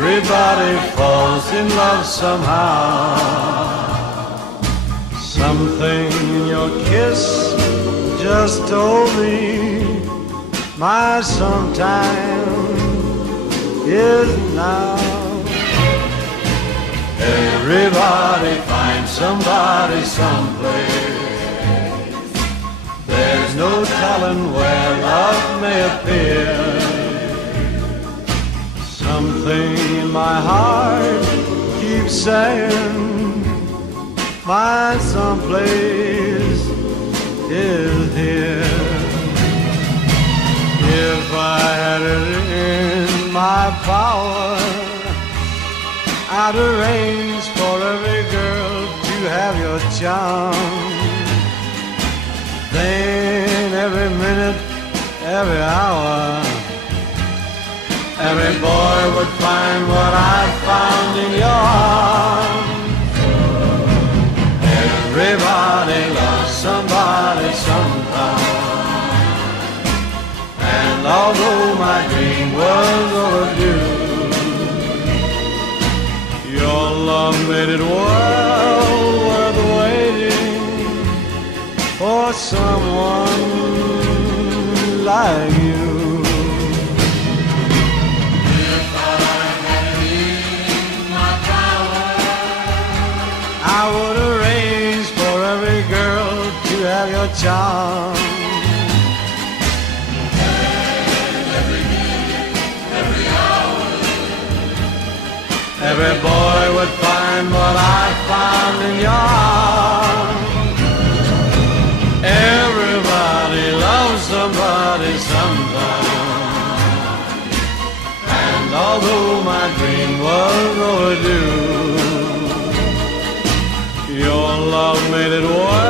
Everybody falls in love somehow. Something in your kiss just told me my sometime is now. Everybody finds somebody someplace. There's no telling where love may appear. Something in my heart keeps saying my someplace is here. If I had it in my power, I'd arrange for every girl to have your charm. Then every minute, every hour, every boy would find what I found in your arms. Everybody loves somebody sometime. And although my dream was overdue, your love made it well worth waiting for someone like you. I would arrange for every girl to have your charm. Every minute, every hour, every boy would find what I found in your arms. Everybody loves somebody sometime. And although my dream was overdue, your love made it work